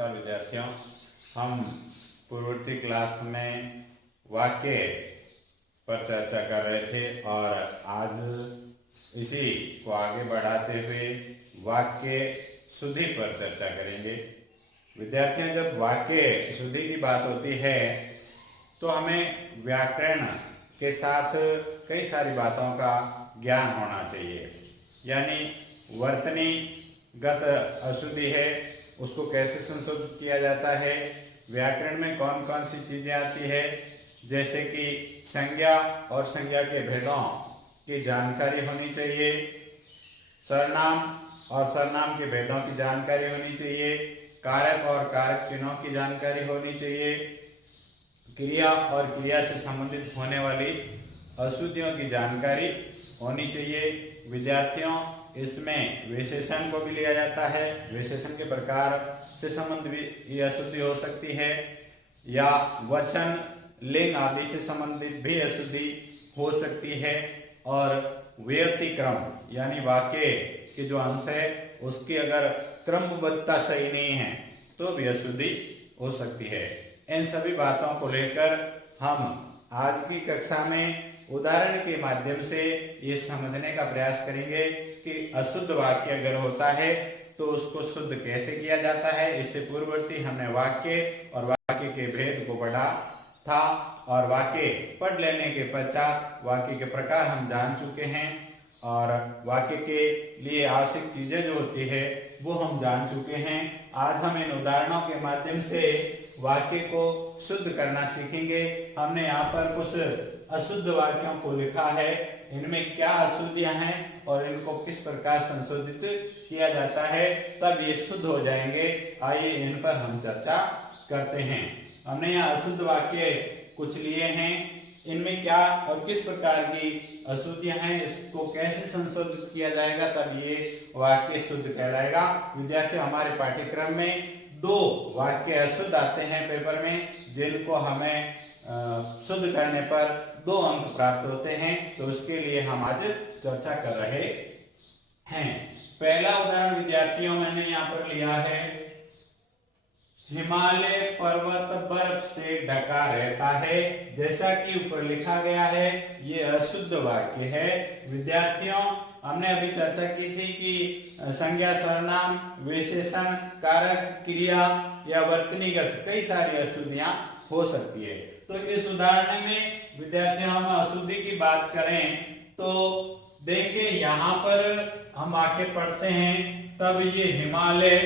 नमस्कार विद्यार्थियों। हम पूर्ववर्ती क्लास में वाक्य पर चर्चा कर रहे थे और आज इसी को आगे बढ़ाते हुए वाक्य शुद्धि पर चर्चा करेंगे। विद्यार्थियों, जब वाक्य शुद्धि की बात होती है तो हमें व्याकरण के साथ कई सारी बातों का ज्ञान होना चाहिए। यानी वर्तनीगत अशुद्धि है, उसको कैसे संशोधित किया जाता है, व्याकरण में कौन कौन सी चीज़ें आती है, जैसे कि संज्ञा और संज्ञा के भेदों की जानकारी होनी चाहिए, सर्वनाम और सर्वनाम के भेदों की जानकारी होनी चाहिए, कारक और कारक चिन्हों की जानकारी होनी चाहिए, क्रिया और क्रिया से संबंधित होने वाली अशुद्धियों की जानकारी होनी चाहिए। विद्यार्थियों, इसमें विशेषण को भी लिया जाता है। विशेषण के प्रकार से संबंधित ये अशुद्धि हो सकती है या वचन लिंग आदि से संबंधित भी अशुद्धि हो सकती है। और व्यतिक्रम यानी वाक्य के जो अंश है उसकी अगर क्रमबद्धता सही नहीं है तो भी अशुद्धि हो सकती है। इन सभी बातों को लेकर हम आज की कक्षा में उदाहरण के माध्यम से ये समझने का प्रयास करेंगे कि अशुद्ध वाक्य अगर होता है तो उसको शुद्ध कैसे किया जाता है। इससे पूर्ववर्ती हमने वाक्य और वाक्य के भेद को पढ़ा था और वाक्य पढ़ लेने के पश्चात वाक्य के प्रकार हम जान चुके हैं और वाक्य के लिए आवश्यक चीजें जो होती है वो हम जान चुके हैं। आज हम इन उदाहरणों के माध्यम से वाक्य को शुद्ध करना सीखेंगे। हमने यहाँ पर कुछ अशुद्ध वाक्यों को लिखा है, इनमें क्या अशुद्धियां हैं और इनको किस प्रकार संशोधित किया जाता है, तब ये शुद्ध हो जाएंगे। आइए इन पर हम चर्चा करते हैं। हमने यहाँ अशुद्ध वाक्य कुछ लिए हैं, इनमें क्या और किस प्रकार की अशुद्धियां हैं, इसको कैसे संशोधित किया जाएगा तब ये वाक्य शुद्ध कहलाएगा। विद्यार्थियों, हमारे पाठ्यक्रम में 2 वाक्य अशुद्ध आते हैं पेपर में, जिनको हमें शुद्ध करने पर 2 अंक प्राप्त होते हैं, तो उसके लिए हम आज चर्चा कर रहे हैं। पहला उदाहरण विद्यार्थियों मैंने यहाँ पर लिया है, हिमालय पर्वत बर्फ से ढका रहता है। जैसा कि ऊपर लिखा गया है ये अशुद्ध वाक्य है। विद्यार्थियों, हमने अभी चर्चा की थी कि संज्ञा, सर्वनाम, विशेषण, कारक, क्रिया या वर्तनीगत कई सारी अशुद्धियां हो सकती है। तो इस उदाहरण में विद्यार्थियों हम अशुद्धि की बात करें तो देखिए यहाँ पर हम वाक्य पढ़ते हैं, तब ये हिमालय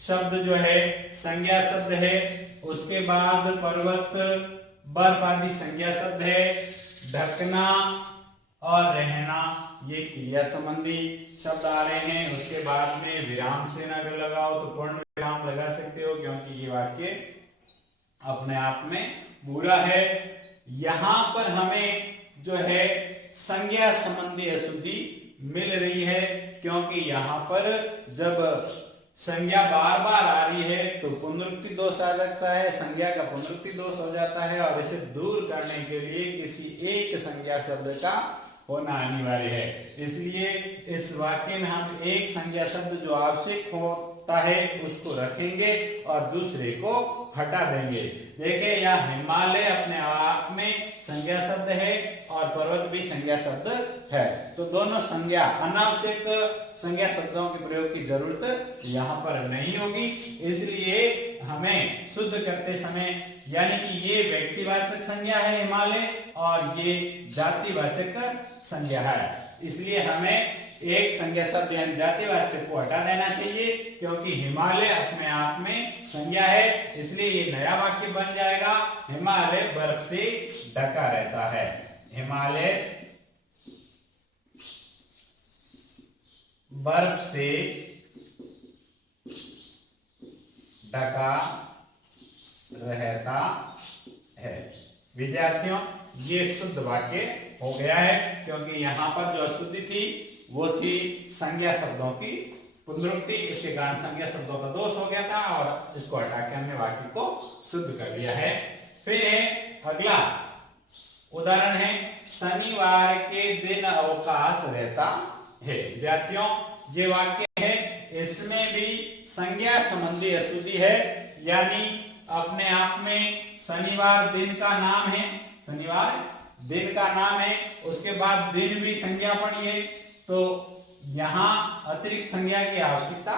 शब्द जो है संज्ञा शब्द है, उसके बाद पर्वत, बर्फ आदि संज्ञा शब्द है, ढकना और रहना ये क्रिया संबंधी शब्द आ रहे हैं। उसके बाद में विराम चिन्ह अगर लगाओ तो पूर्ण विराम लगा सकते हो, क्योंकि ये वाक्य अपने आप में पूरा है। यहाँ पर हमें जो है संज्ञा संबंधी अशुद्धि मिल रही है, क्योंकि यहाँ पर जब संज्ञा बार बार आ रही है तो पुनरुक्ति दोष आ जाता है, संज्ञा का पुनरुक्ति दोष हो जाता है और इसे दूर करने के लिए किसी एक संज्ञा शब्द का होना अनिवार्य है। इसलिए इस वाक्य में हम एक संज्ञा शब्द जो आवश्यक होता है उसको रखेंगे और दूसरे को हटा देंगे। देखिए यहाँ हिमालय अपने आप में संज्ञा शब्द है और पर्वत भी संज्ञा शब्द है, तो दोनों संज्ञा, अनावश्यक संज्ञा शब्दों के प्रयोग की जरूरत यहाँ पर नहीं होगी। इसलिए हमें शुद्ध करते समय, यानी कि ये व्यक्तिवाचक संज्ञा है हिमालय और ये जातिवाचक संज्ञा है, इसलिए हमें एक संज्ञा शब्द यानी जातिवाचक को हटा देना चाहिए, क्योंकि हिमालय अपने आप में संज्ञा है। इसलिए ये नया वाक्य बन जाएगा, हिमालय बर्फ से ढका रहता है। हिमालय बर्फ से ढका रहता है। विद्यार्थियों, ये शुद्ध वाक्य हो गया है, क्योंकि यहाँ पर जो अशुद्धि थी वो थी संज्ञा शब्दों की पुनरुक्ति, इसके कारण संज्ञा शब्दों का दोष हो गया था और इसको हटा के हमने वाक्य को शुद्ध कर लिया है। फिर अगला उदाहरण है, शनिवार के दिन अवकाश रहता है। विद्यार्थियों, ये वाक्य है, इसमें भी संज्ञा संबंधी अशुद्धि है, यानी अपने आप में शनिवार दिन का नाम है, शनिवार दिन का नाम है, उसके बाद दिन भी संज्ञा पड़ी है, तो यहां अतिरिक्त संज्ञा की आवश्यकता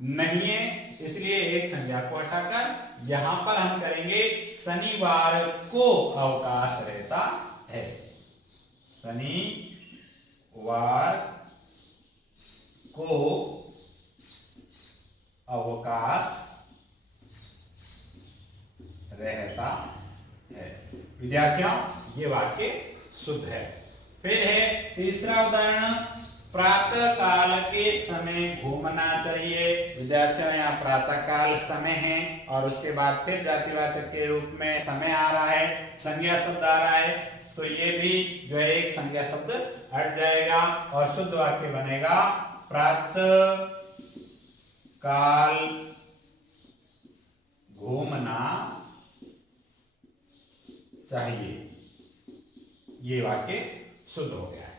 नहीं है, इसलिए एक संज्ञा को हटाकर यहां पर हम करेंगे शनिवार को अवकाश रहता है, शनिवार को अवकाश रहता है। विद्यार्थियों, ये वाक्य शुद्ध है। फिर है तीसरा उदाहरण, प्रातः काल के समय घूमना चाहिए। विद्यार्थियों, यहाँ प्रातः काल समय है और उसके बाद फिर जातिवाचक के रूप में समय आ रहा है, संज्ञा शब्द आ रहा है, तो ये भी जो है एक संज्ञा शब्द हट जाएगा और शुद्ध वाक्य बनेगा, प्रातः काल घूमना चाहिए। ये वाक्य शुद्ध हो गया है।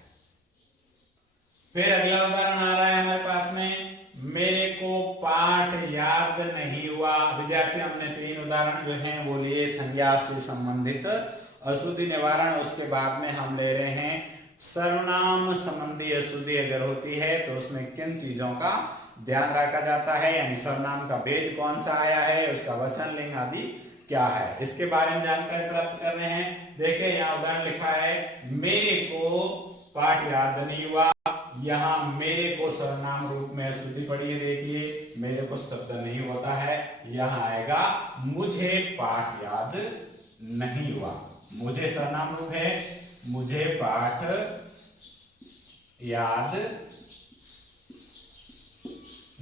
फिर अगला उदाहरण आ रहा है हमारे पास में, मेरे को पाठ याद नहीं हुआ। विद्यार्थी, हमने 3 उदाहरण जो हैं वो लिए संज्ञा से संबंधित अशुद्धि निवारण, उसके बाद में हम ले रहे हैं सर्वनाम संबंधी अशुद्धि अगर होती है तो उसमें किन चीजों का ध्यान रखा जाता है, यानी सर्वनाम का भेद कौन सा आया है, उसका वचन लिंग आदि क्या है, इसके बारे में जानकारी प्राप्त कर रहे हैं। देखिए यहाँ उदाहरण लिखा है, मेरे को पाठ याद नहीं हुआ। यहाँ मेरे को सर्वनाम रूप में अशुद्धि पड़ी है, देखिए मेरे को शब्द नहीं होता है, यहाँ आएगा मुझे पाठ याद नहीं हुआ। मुझे सर्वनाम रूप है, मुझे पाठ याद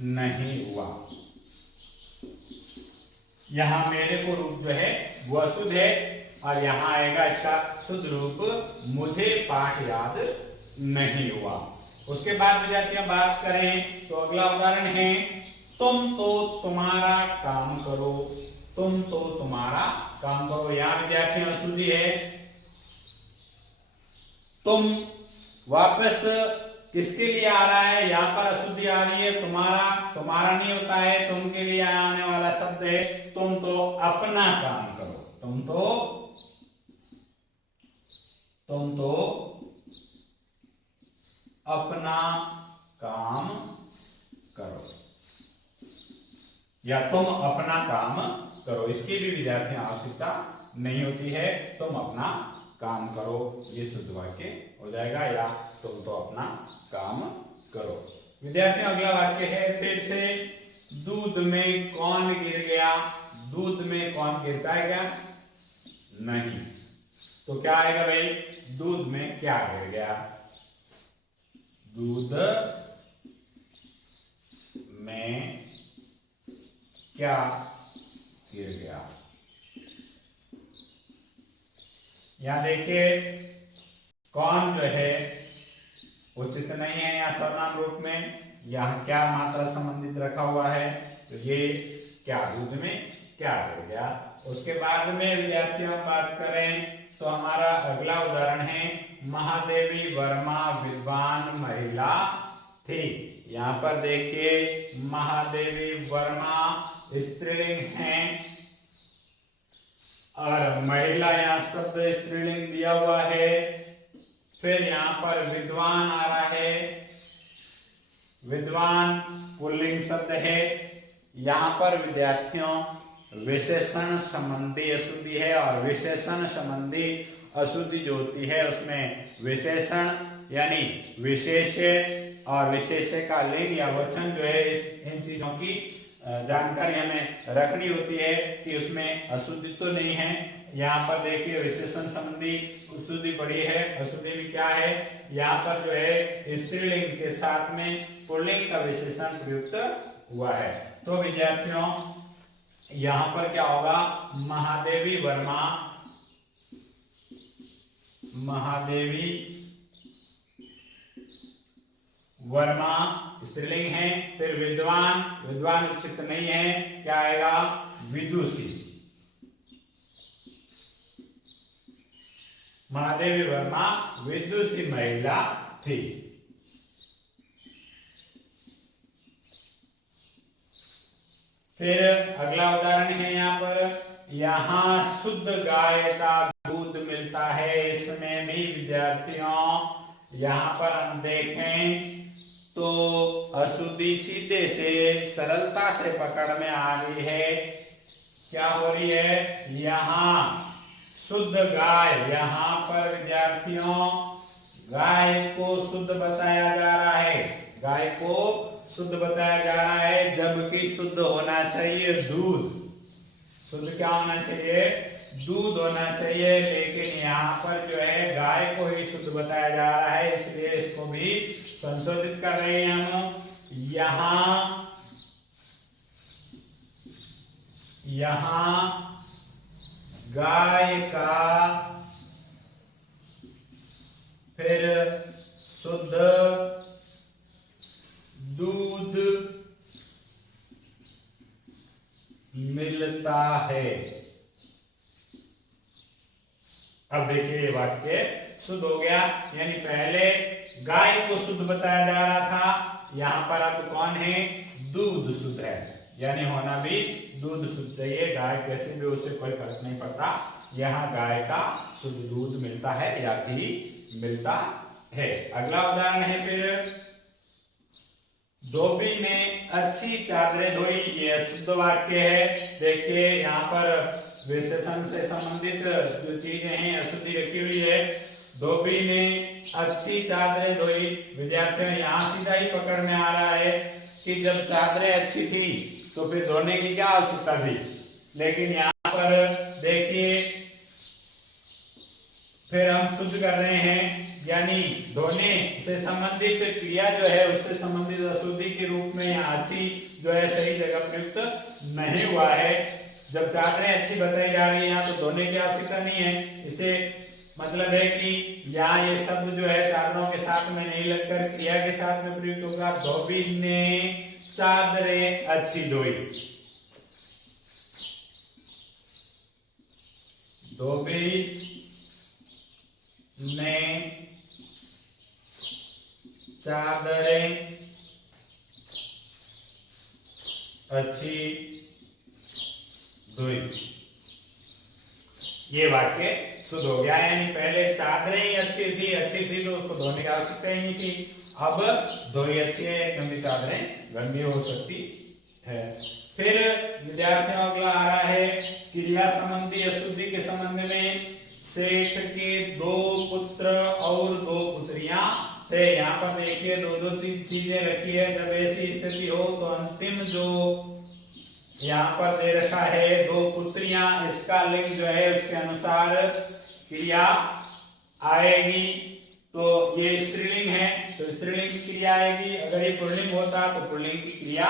नहीं हुआ। यहां मेरे को रूप जो है वो अशुद्ध है और यहां आएगा इसका शुद्ध रूप, मुझे पाठ याद नहीं हुआ। उसके बाद विद्यार्थियों बात करें तो अगला उदाहरण है, तुम तो तुम्हारा काम करो। तुम तो तुम्हारा काम करो, यहां विद्यार्थियों अशुद्धि है। तुम वापस किसके लिए आ रहा है, यहां पर अशुद्धि आ रही है, तुम्हारा, तुम्हारा नहीं होता है, तुम के लिए आने वाला शब्द है, तुम तो अपना काम करो। तुम तो अपना काम करो, या तुम अपना काम करो, इसकी भी विद्यार्थियों आवश्यकता नहीं होती है, तुम अपना काम करो, ये शुद्ध वाक्य हो जाएगा, या तुम तो अपना काम करो। विद्यार्थियों अगला वाक्य है फिर से, दूध में कौन गिर गया। दूध में कौन गिरता है क्या, नहीं, तो क्या आएगा भाई, दूध में क्या गिर गया, दूध में क्या गिर गया। यहां देखिए कौन जो है उचित नहीं है, यहाँ सर्वनाम रूप में, यहाँ क्या मात्रा संबंधित रखा हुआ है, तो ये क्या, दूध में क्या गिर गया। उसके बाद में विद्यार्थियों बात करें तो हमारा अगला उदाहरण है, महादेवी वर्मा विद्वान महिला थी। यहाँ पर देखिए महादेवी वर्मा स्त्रीलिंग है और महिला यहाँ शब्द स्त्रीलिंग दिया हुआ है। फिर यहाँ पर विद्वान आ रहा है, विद्वान पुल्लिंग शब्द है। यहाँ पर विद्यार्थियों विशेषण संबंधी अशुद्धि है और विशेषण संबंधी अशुद्धि जो होती है उसमें विशेषण यानी विशेष्य और विशेष्य का लिंग या वचन जो है इन चीजों की जानकारी हमें रखनी होती है कि उसमें अशुद्धि तो नहीं है। यहाँ पर देखिए विशेषण संबंधी अशुद्धि पड़ी है, अशुद्धि भी क्या है, यहाँ पर जो है स्त्रीलिंग के साथ में पुल्लिंग का विशेषण प्रयुक्त हुआ है। तो विद्यार्थियों यहाँ पर क्या होगा, महादेवी वर्मा, महादेवी वर्मा स्त्रीलिंग है। फिर विद्वान, विद्वान उचित नहीं है, क्या आएगा, विदुषी। महादेवी वर्मा विदुषी महिला थी। फिर अगला उदाहरण है यहाँ पर, यहाँ शुद्ध गाय का दूध मिलता है। इसमें भी विद्यार्थियों यहाँ पर हम देखें तो अशुद्धि सीधे से सरलता से पकड़ में आ गई है। क्या हो रही है, यहाँ शुद्ध गाय, यहाँ पर विद्यार्थियों गाय को शुद्ध बताया जा रहा है, गाय को शुद्ध बताया जा रहा है, जबकि शुद्ध होना चाहिए दूध। शुद्ध क्या होना चाहिए, दूध होना चाहिए, लेकिन यहाँ पर जो है गाय को ही शुद्ध बताया जा रहा है, इसलिए इसको भी संशोधित कर रहे हैं हम। यहाँ गाय का फिर शुद्ध दूध मिलता है। अब देखिए ये वाक्य शुद्ध हो गया, यानी पहले गाय को शुद्ध बताया जा रहा था, यहां पर अब कौन है, दूध शुद्ध है, यानी होना भी दूध शुद्ध चाहिए। गाय कैसे भी, उससे कोई फर्क नहीं पड़ता, यहाँ गाय का शुद्ध दूध मिलता है या घी मिलता है। अगला उदाहरण है फिर, धोबी ने अच्छी चादरें धोई, ये शुद्ध वाक्य है। देखिए यहाँ पर विशेषण से संबंधित जो चीजें हैं अशुद्धि रखी हुई है। धोबी ने अच्छी चादरें धोई, विद्यार्थियों यहाँ सीधा ही पकड़ में आ रहा है कि जब चादरें अच्छी थी तो फिर धोने की क्या आवश्यकता थी, लेकिन यहाँ पर देखिए फिर हम शुद्ध कर रहे हैं, यानी धोने से संबंधित क्रिया जो है उससे संबंधित अशुद्धि के रूप में यहाँ अच्छी जो है सही जगह प्रयुक्त नहीं हुआ है। जब चादरें अच्छी बताई जा रही है यहाँ तो धोने की आवश्यकता नहीं है, इससे मतलब है कि यहाँ ये शब्द जो है चादरों के साथ में नहीं लगकर क्रिया के साथ में प्रयुक्त होगा। धोबी ने चादरें अच्छी धोई, धोबी ने चादरें अच्छी धोई। ये वाक्य शुद्ध हो गया, यानी पहले चादरें ही अच्छी थी तो उसको धोने की आवश्यकता ही नहीं थी, अब धोई अच्छी है क्योंकि चादरें गंदी हो सकती है। फिर विद्यार्थियों अगला आ रहा है, क्रिया संबंधी अशुद्धि के संबंध में। सेठ के 2 पुत्र और 2 पुत्रियां थे। यहाँ पर देखिए 2-2-3 चीजें रखी है। जब ऐसी स्थिति हो तो अंतिम जो यहाँ पर दे रखा है 2 पुत्रियां, इसका लिंग जो है उसके अनुसार क्रिया आएगी। तो ये स्त्रीलिंग है तो स्त्रीलिंग की क्रिया आएगी, अगर ये पुल्लिंग होता तो पुल्लिंग की क्रिया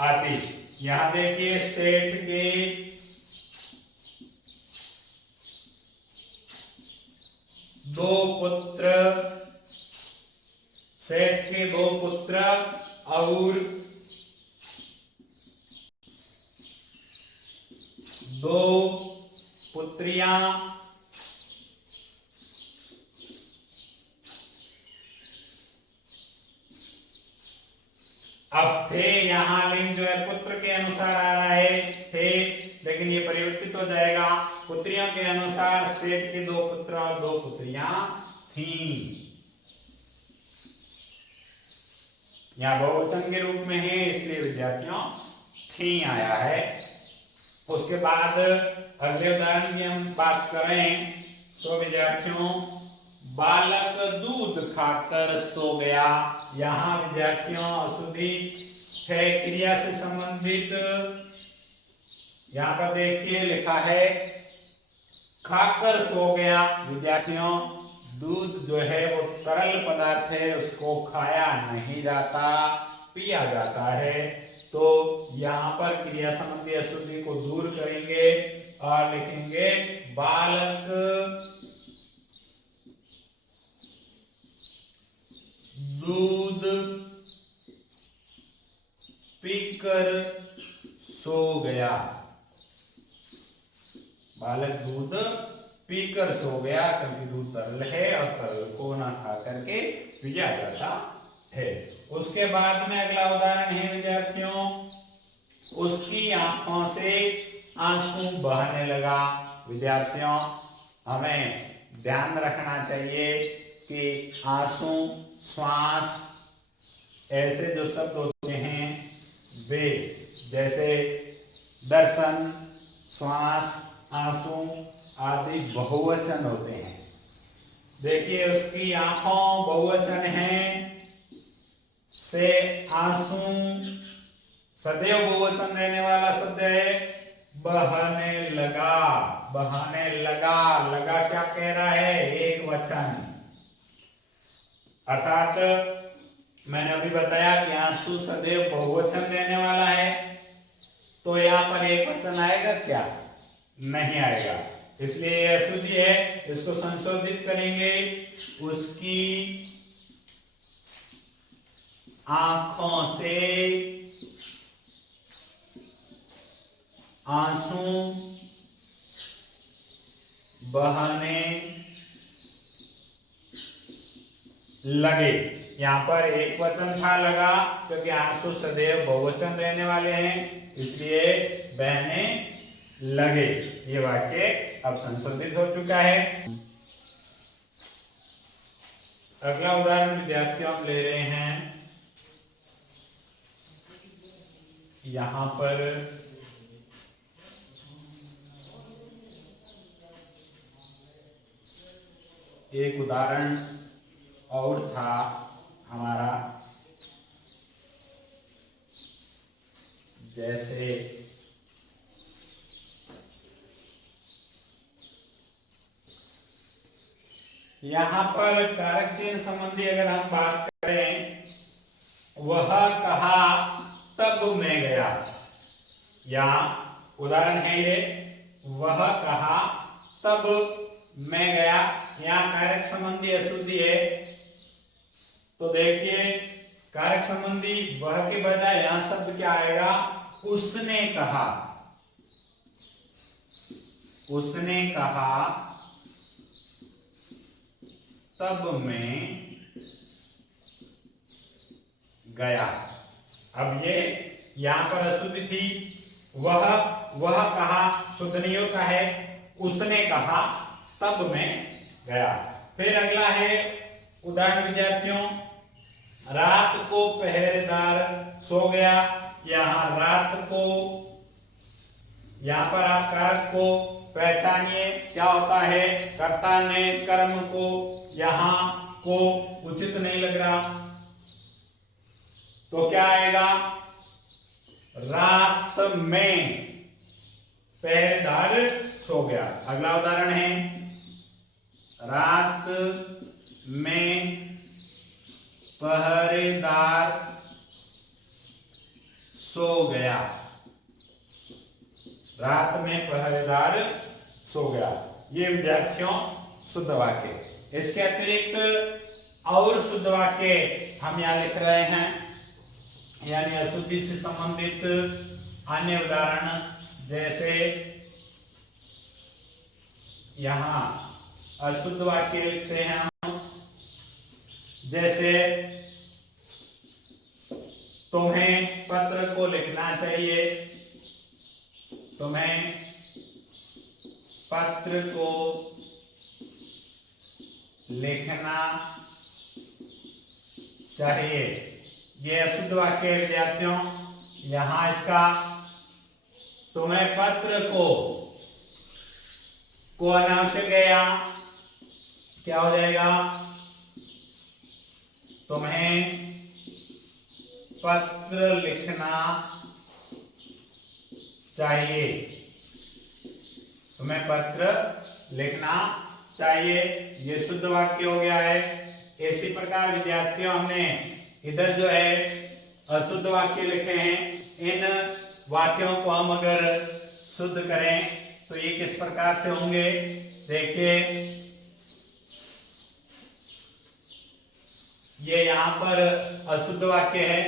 आती। यहाँ देखिए सेठ के 2 पुत्र, सेठ के 2 पुत्र और 2 पुत्रियां अब थे। यहाँ लिंग जो है पुत्र के अनुसार आ रहा है थे, लेकिन ये परिवर्तित हो जाएगा। पुत्रियों के अनुसार सेठ के 2 पुत्र और 2 पुत्रियां थीं। यहाँ बहुवचन के रूप में है इसलिए विद्यार्थियों थी आया है। उसके बाद अगले उदाहरण की हम बात करें तो विद्यार्थियों बालक दूध खाकर सो गया। यहाँ विद्यार्थियों अशुद्धि है क्रिया से संबंधित। यहाँ पर देखिए लिखा है खाकर सो गया। विद्यार्थियों दूध जो है वो तरल पदार्थ है, उसको खाया नहीं जाता, पिया जाता है। तो यहाँ पर क्रिया संबंधी अशुद्धि को दूर करेंगे और लिखेंगे बालक दूध पीकर सो गया। बालक दूध पीकर सो गया क्योंकि दूध तरल है और तरल को ना खा करके पिया जाता है। उसके बाद में अगला उदाहरण है विद्यार्थियों उसकी आंखों से आंसू बहने लगा। विद्यार्थियों, हमें ध्यान रखना चाहिए कि आंसू, श्वास, ऐसे जो शब्द होते हैं वे जैसे दर्शन, श्वास, आंसू आदि बहुवचन होते हैं। देखिए, उसकी आंखों बहुवचन है, से आंसू सदैव बहुवचन रहने वाला शब्द है। बहने लगा, बहने लगा, लगा क्या कह रहा है? एक वचन। अर्थात मैंने अभी बताया कि आंसू सदैव बहुवचन रहने वाला है, तो यहां पर एक वचन आएगा क्या? नहीं आएगा, इसलिए यह अशुद्धि है। इसको संशोधित करेंगे, उसकी आंखों से आंसू बहने लगे। यहां पर एक वचन था लगा, क्योंकि आंसू सदैव बहुवचन रहने वाले हैं, इसलिए बहने लगे। ये वाक्य अब संशोधित हो चुका है। अगला उदाहरण विद्यार्थियों हम ले रहे हैं। यहां पर एक उदाहरण और था हमारा, जैसे यहां पर कारक चिन्ह संबंधी अगर हम बात करें, वह कहा तब मैं गया। या उदाहरण है ये, वह कहा तब मैं गया। यहां कारक संबंधी अशुद्धि है, तो देखिए कारक संबंधी वह के बजाय यहां शब्द क्या आएगा? उसने कहा। उसने कहा तब मैं गया। अब ये यहां पर अशुद्धि थी। वह कहा शुद्ध नहीं होता है, उसने कहा तब मैं गया। फिर अगला है उदाहरण विद्यार्थियों, रात को पहरेदार सो गया। यहां रात को, यहां पर आप कारक को पहचानिए, क्या होता है? कर्ता ने कर्म को, यहां को उचित नहीं लग रहा, तो क्या आएगा? रात में पहरेदार सो गया। अगला उदाहरण है, रात में पहरेदार सो गया। रात में पहरेदार सो गया। ये विद्यार्थियों शुद्ध वाक्य। इसके अतिरिक्त और शुद्ध वाक्य हम यहां लिख रहे हैं, यानी अशुद्धि से संबंधित अन्य उदाहरण, जैसे यहां अशुद्ध वाक्य लिखते हैं हम, जैसे तुम्हें पत्र को लिखना चाहिए। तुम्हें पत्र को लिखना चाहिए। ये अशुद्ध वाक्य है विद्यार्थियों। यहां इसका तुम्हें पत्र को अनावश्यक है, यहां क्या हो जाएगा? तुम्हें पत्र लिखना चाहिए। तुम्हें पत्र लिखना चाहिए, ये शुद्ध वाक्य हो गया है। इसी प्रकार विद्यार्थियों हमने इधर जो है अशुद्ध वाक्य लिखे हैं, इन वाक्यों को हम अगर शुद्ध करें तो ये किस प्रकार से होंगे? देखिए, ये यहां पर अशुद्ध वाक्य है,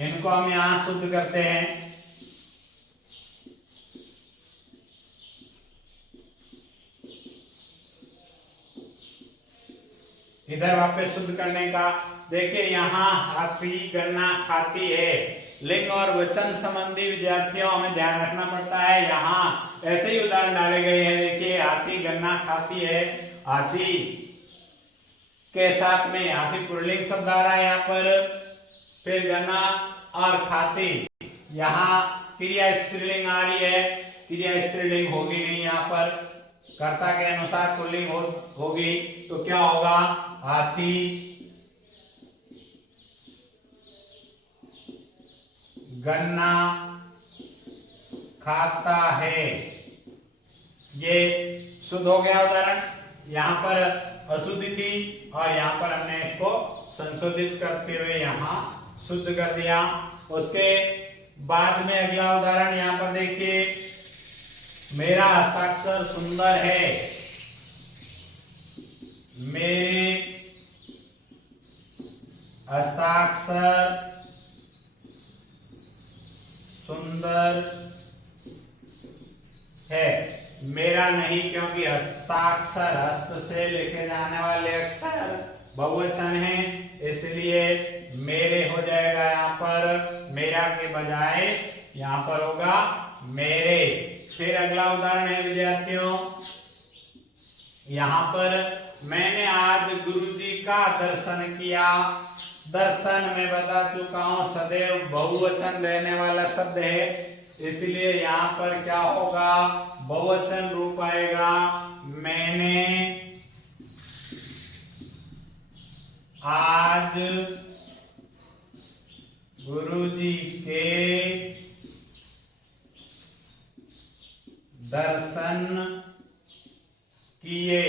इनको हम यहां शुद्ध करते हैं। इधर वापस शुद्ध करने का। देखिए यहाँ हाथी गन्ना खाती है, लिंग और वचन संबंधी विद्यार्थियों हमें ध्यान रखना पड़ता है। यहाँ ऐसे ही उदाहरण डाले गए हैं। देखिए हाथी गन्ना खाती है, हाथी के साथ में हाथी पुल्लिंग शब्द आ रहा है यहाँ पर, फिर गन्ना और खाती, यहाँ क्रिया स्त्रीलिंग आ रही है, क्रिया स्त्रीलिंग होगी नहीं यहाँ पर, कर्ता के अनुसार पुल्लिंग होगी, तो क्या होगा, हाथी गन्ना खाता है। ये शुद्ध हो गया उदाहरण। यहाँ पर अशुद्धि थी और यहाँ पर हमने इसको संशोधित करते हुए यहाँ शुद्ध कर दिया। उसके बाद में अगला उदाहरण यहाँ पर देखिए, मेरा हस्ताक्षर सुंदर है, मेरे हस्ताक्षर सुंदर है, मेरा नहीं, क्योंकि हस्ताक्षर हस्त से लिखे जाने वाले अक्षर बहुवचन है, इसलिए मेरे हो जाएगा यहाँ पर, मेरा के बजाय यहाँ पर होगा मेरे। फिर अगला उदाहरण है विद्यार्थियों, यहाँ पर मैंने आज गुरुजी का दर्शन किया। दर्शन में बता चुका हूं सदैव बहुवचन रहने वाला शब्द है, इसलिए यहाँ पर क्या होगा, बहुवचन रूप आएगा, मैंने आज गुरुजी के दर्शन किए।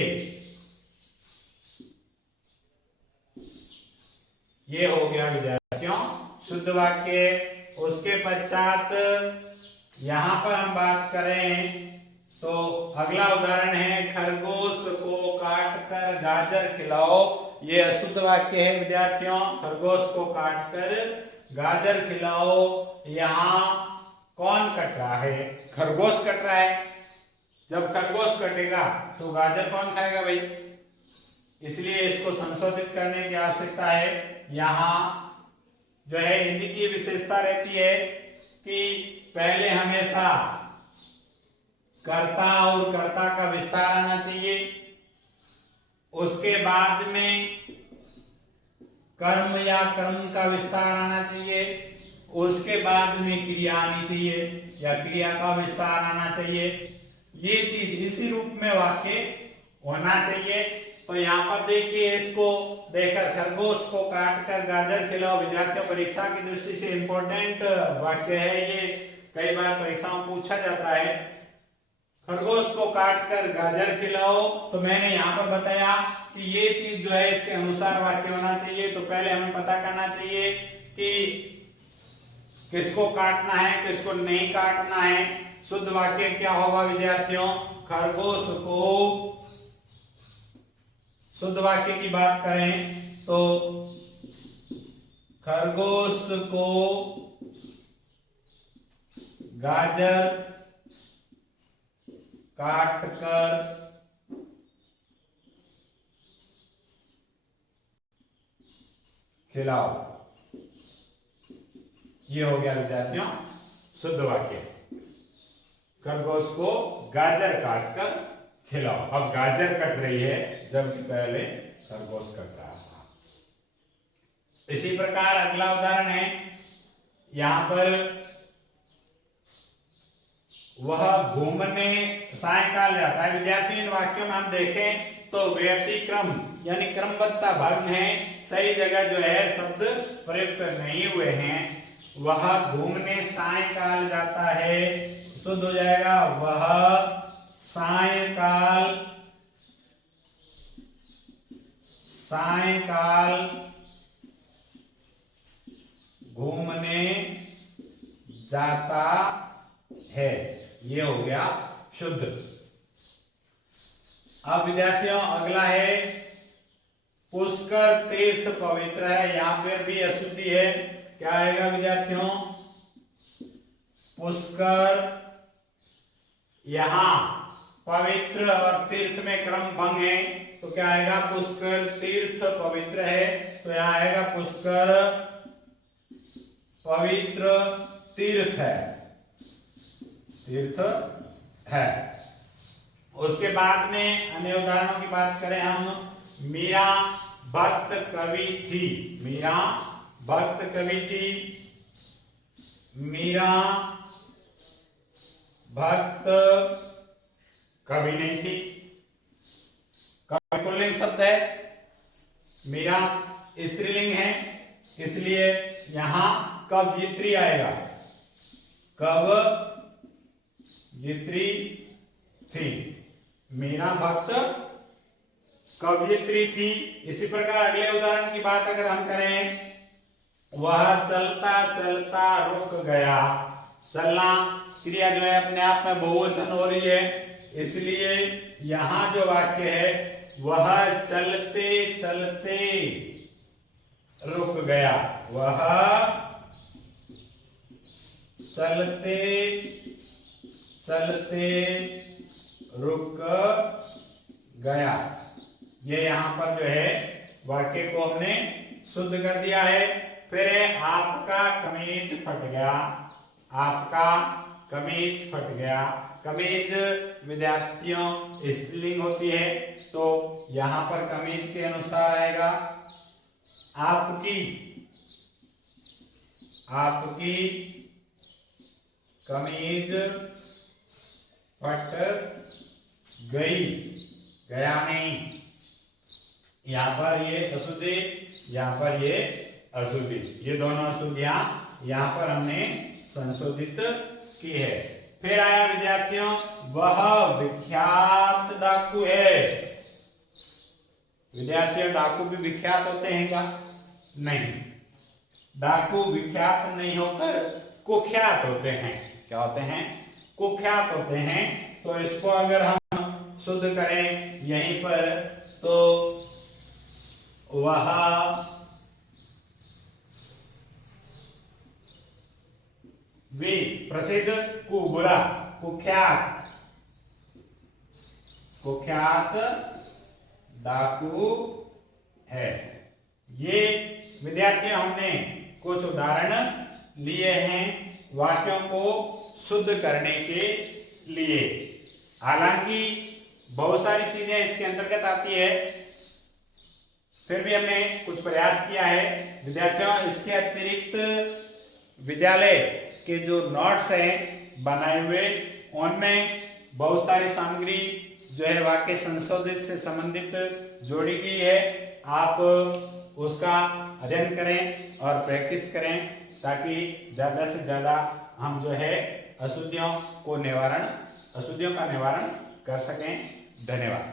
ये हो गया विद्यार्थियों शुद्ध वाक्य। उसके पश्चात यहां पर हम बात करें तो अगला उदाहरण है, खरगोश को काटकर गाजर खिलाओ। ये अशुद्ध वाक्य है विद्यार्थियों, खरगोश को काटकर गाजर खिलाओ। यहाँ कौन कट रहा है, खरगोश कट रहा है। जब खरगोश कटेगा तो गाजर कौन खाएगा भाई, इसलिए इसको संशोधित करने की आवश्यकता है। यहाँ जो है हिंदी की विशेषता रहती है कि पहले हमेशा कर्ता और कर्ता का विस्तार आना चाहिए, उसके बाद में कर्म या कर्म का विस्तार आना चाहिए, उसके बाद में क्रिया आनी चाहिए या क्रिया का विस्तार आना चाहिए। ये चीज इसी रूप में वाक्य होना चाहिए। तो यहाँ पर देखिए, इसको देखकर खरगोश को काटकर गाजर खिलाओ। विद्यार्थियों परीक्षा की दृष्टि से इंपॉर्टेंट वाक्य है ये, कई बार परीक्षाओं में पूछा जाता है। खरगोश को काटकर गाजर खिलाओ, तो मैंने यहाँ पर बताया कि ये चीज जो है इसके अनुसार वाक्य होना चाहिए। तो पहले हमें पता करना चाहिए कि किसको काटना है किसको नहीं काटना है। शुद्ध वाक्य क्या होगा विद्यार्थियों, खरगोश को, शुद्ध वाक्य की बात करें तो खरगोश को गाजर काटकर खिलाओ। ये हो गया विद्यार्थियों शुद्ध वाक्य, खरगोश को गाजर काटकर खिलाओ। अब गाजर कट रही है जबकि पहले खरगोश कट रहा था। इसी प्रकार अगला उदाहरण है, यहां पर वह घूमने सायकाल जाता है। विद्यार्थी इन वाक्यों में हम देखें तो व्यतिक्रम यानी क्रमबद्धता भंग है, सही जगह जो है शब्द प्रयुक्त नहीं हुए हैं। वह घूमने सायकाल जाता है, शुद्ध हो जाएगा वह सायकाल घूमने जाता है। ये हो गया शुद्ध। अब विद्यार्थियों अगला है, पुष्कर तीर्थ पवित्र है। यहां पर भी अशुद्धि है, क्या आएगा विद्यार्थियों, पुष्कर। यहां पवित्र और तीर्थ में क्रम भंग है, तो क्या आएगा, पुष्कर तीर्थ पवित्र है, तो यहाँ आएगा पुष्कर पवित्र तीर्थ है, तीर्थ है। उसके बाद में अन्य उदाहरणों की बात करें हम, मीरा भक्त कवि थी, मीरा भक्त कवि थी, मीरा भक्त कवि नहीं थी। कवि पुल्लिंग शब्द है, मीरा स्त्रीलिंग है, इसलिए यहां कवयित्री आएगा, कवयित्री थी, मीरा भक्त कवयित्री थी। इसी प्रकार अगले उदाहरण की बात अगर हम करें, वह चलता चलता रुक गया। चलना क्रिया जो है अपने आप में बहुवचन हो रही है, इसलिए यहां जो वाक्य है, वह चलते चलते रुक गया, वह चलते चलते रुक गया। ये यहां पर जो है वाक्य को हमने शुद्ध कर दिया है। फिर आपका कमीज फट गया, आपका कमीज फट गया। कमीज विद्यार्थियों स्त्रीलिंग होती है, तो यहां पर कमीज के अनुसार आएगा आपकी, आपकी कमीज फट गई, गया नहीं। यहां पर ये अशुद्धि, यहां पर ये अशुद्धि, ये दोनों अशुद्धियां यहां पर हमने संशोधित की है। फिर आया विद्यार्थियों, वह विख्यात डाकू है। विद्यार्थियों डाकू भी विख्यात होते हैं क्या? नहीं, डाकू विख्यात नहीं होकर कुख्यात होते हैं। क्या होते हैं? कुख्यात होते हैं। तो इसको अगर हम शुद्ध करें यहीं पर, तो वह वे प्रसिद्ध कु बुरा, कुख्यात, कुख्यात डाकू है। ये विद्यार्थियों हमने कुछ उदाहरण लिए हैं वाक्यों को शुद्ध करने के लिए। हालांकि बहुत सारी चीजें इसके अंतर्गत आती है, फिर भी हमने कुछ प्रयास किया है। विद्यार्थियों इसके अतिरिक्त विद्यालय के जो नोट्स हैं बनाए हुए, उनमें बहुत सारी सामग्री जो है वाक्य संशोधित से संबंधित जोड़ी गई है। आप उसका अध्ययन करें और प्रैक्टिस करें, ताकि ज्यादा से ज्यादा हम जो है अशुद्धियों का निवारण कर सकें। धन्यवाद।